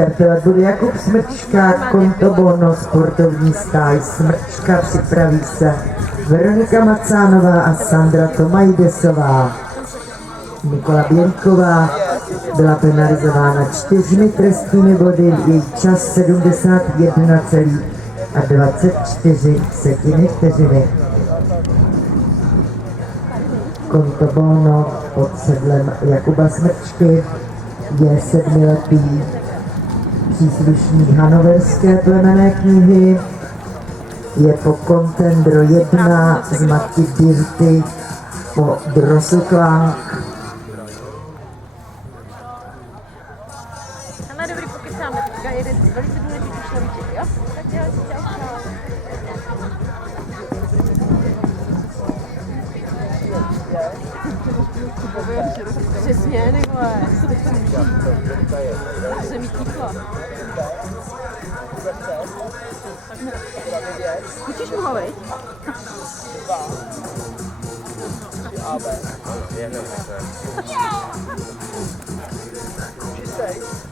Startovat bude Jakub Smrčka, Konto Bono, sportovní stáj Smrčka, připraví se Veronika Macánová a Sandra Tomajdesová. Nikola Bělíková byla penalizována 4 trestnými body, její čas 71,24 vteřiny. Konto Bono pod sedlem Jakuba Smrčky je 7letý příslušník Hanoverské plemenné knihy, je po Contendro 1 z matky Dirty po Drosselklang. Ale dobrý, pokecáme teďka jeden velice důležitý človíček, jo? Tak jo, čau, čau. Přesně, nevole. Se mi tíkla. Kučíš mu ho, vej? She stays.